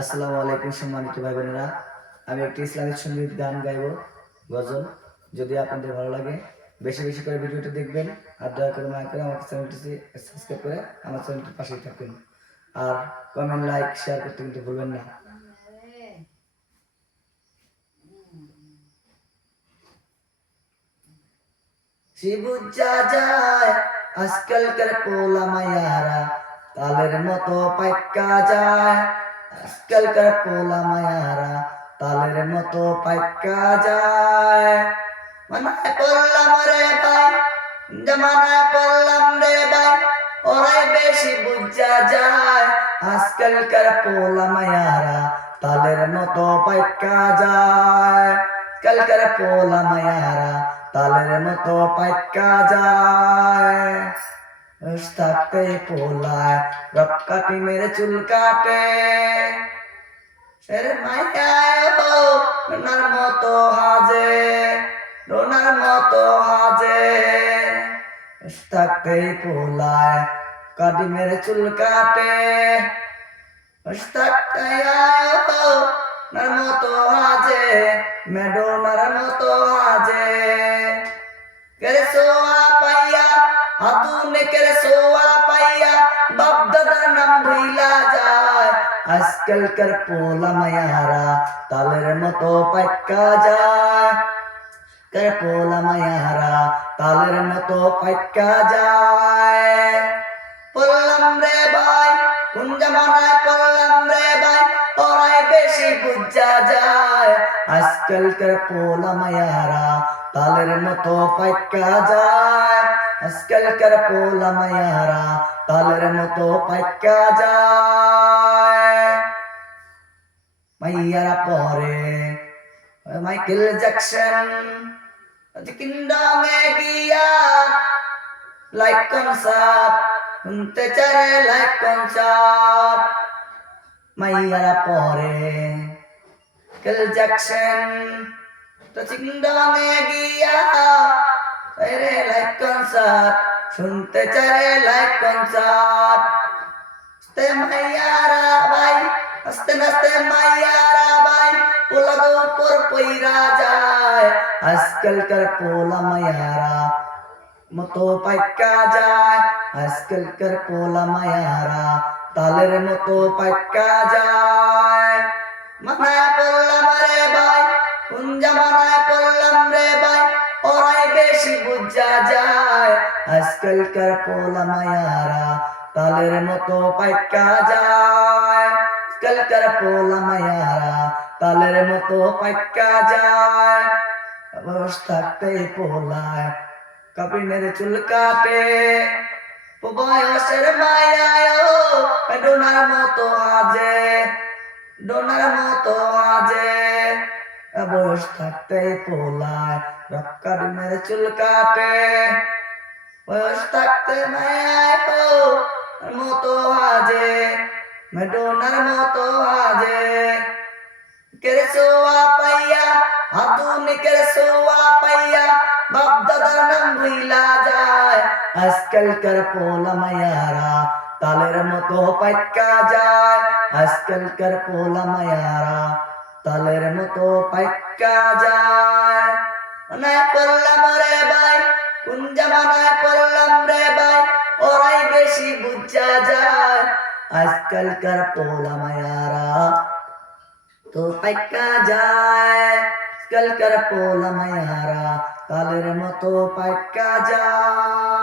আসসালামু আলাইকুম সম্মানিত ভাই বোনেরা। আমি একটি ইসলামিক সঙ্গীত গান গাইব, গজল। যদি আপনাদের ভালো লাগে বেশি বেশি করে ভিডিওটি দেখবেন, আর দয়া করে মায়া করে আমার চ্যানেলটি সাবস্ক্রাইব করে আমার চ্যানেলটির পাশেই থাকুন। আর কমেন্ট, লাইক, শেয়ার করতে কিন্তু ভুলবেন না। বুঝা যায় আজকালকার পোলা মায়ারা তালের মতো পাইকা যায়। আজকালকার পোলা মায়ারা তালের মতো পাইকা যায়। মানায় পড়লাম রে ভাই, জামানায় পড়লাম রে ভাই, ওরাই বেশি বুঝা যায়। আজকালকার পোলা মায়ারা তালের মতো পাইকা যায়। আজকালকার পোলা মায়ারা তালের মতো পাইকা যায়। থাকতে পোলায় রক কাটি মেরে চুল কাটে। ডোনার মতো হাজে, ডোনার মতো হাজে। থাকতে পোলায় কাটি মেরে চুল কাটে। থাকতে ডোনার মতো হাজে, মেডোনার মতো হাজে। কেরে সোয়া পাইয়া আধুনিকের সোয়া পাইয়া বাপ দাদার নাম ভুইলা যায়। আজকালকার পোলা মায়ারা তালের মতো পাইকা যায়। কার পোলা মায়ারা তালের মতো পাইকা যায়। পড়লাম রে ভাই, কোন জামানায় পড়লাম রে ভাই, ওরাই বেশি বুঝা যায়। আজকালকার পোলা মায়ারা তালের মতো পাইকা যায়। আজকালকার পোলা মায়ারা তালের মতো পাইকা যায়। মাইয়ারা পরে মাইকেল জ্যাকসন, কিংডমে গিয়া লাইক কনসার্ট শুনতে চায়, লাইক কনসার্ট। মাইয়ারা পরে মাইকেল জ্যাকসন, তো কিংডমে গিয়া রে লাইক কনসার্ট শুনতে চায়, লাইক কনসার্ট। আস্তে মাইয়ারা ভাই, আস্তে নাস্তে মাইয়ারা ভাই, পোলা উপর পইরা যায়। আজকালকার পোলা মায়ারা মতো পাইকা যায়। আজকালকার পোলা মায়ারা তালের মতো পাইকা যায়। মানায় পড়লাম রে ভাই, কোন জামানায় পড়লাম রে ভাই, ওরাই বেশি বুঝা যায়। আজকালকার পোলা মায়ারা তালের মতো পাইকা যায়। আজকালকার পোলা মায়ারা তালের মতো পাইকা যায়। বয়স থাকতেই পোলায় কাপিনের চুল কাটে। বয়সের মায়ায় ডোনার মতো হাজে, ডোনার মতো হাজে। বয়স থাকতেই পোলায় রক কাপিনের চুল কাটে। বয়স থাকতে মায়ায় মতো হাজে, ডোনার মতো হাজে। কেরে সোয়া পাইয়া আধুনিকের সোয়া পাইয়া বাপ দাদার নাম ভুইলা যায়। আজকালকার পোলা মায়ারা তালের মতো পাইকা যায়। আজকালকার পোলা মায়ারা তালের মতো পাইকা যায়। মানায় পড়লাম রে ভাই, কোন জামানায় পড়লাম রে ভাই, ওরাই বেশি বুঝা যায়। আজকালকার পোলা মায়ারা তো পাইকা যায়। আজকালকার পোলা মায়ারা তালের মতো পাইকা যায়।